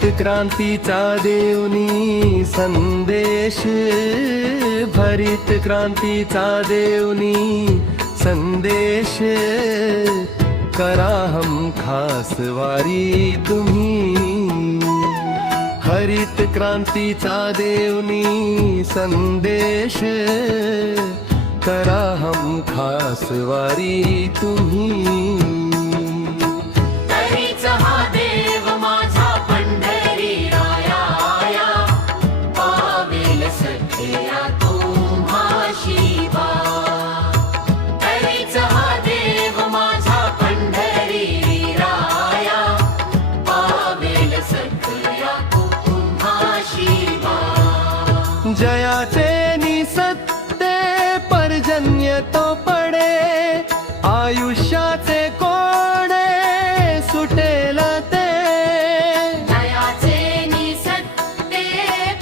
हरित क्रांतीचा देवनी संदेश, हरित क्रांतीचा देवनी संदेश, करा हम खास वारी तुम्ही। हरित क्रांतीचा देवनी संदेश, करा हम खास वारी तुम्ही। जयाचे निसत्ते पर्जन्य तो पडे, आयुष्याचे कोडे सुटेल ते। जयाचे निसत्ते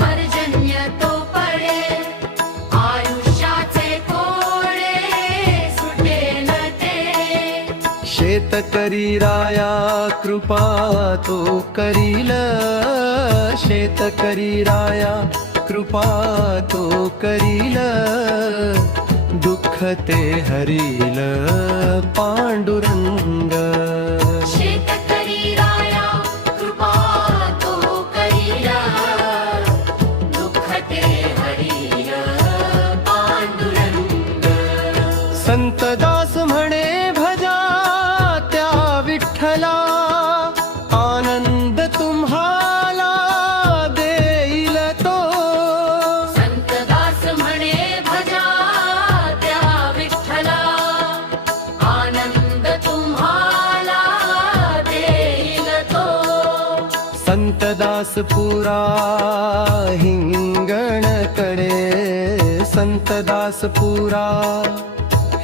पर्जन्य तो पडे, आयुष्याचे कोडे सुटेल ते। शेतकरी राया कृपा तो करील, शेतकरी राया कृपा तो करील, दुःख ते हरील पांडुरंग। शेतकरी राया कृपा तो करील, दुःख ते हरील पांडुरंग। संत दास म्हणे भजा त्या विठ्ठला, आनंद तुम्हाला देईल तो। संत दास म्हणे भजा त्या विठ्ठला, आनंद तुम्हाला देईल तो। संत दास पुरा हिंगणकडे, संत दास पुरा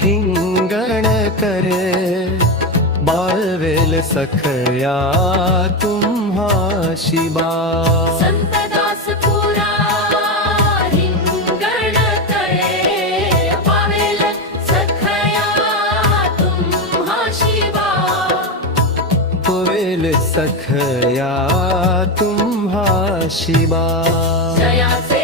हिंगण करे, बाळवेल सखया तुम्हाशी बा। संत दास पुरा हिंगण करे, पावेल सखया तुम्हाशी बा। पावेल सखया तुम्हाशी बा। जयाचे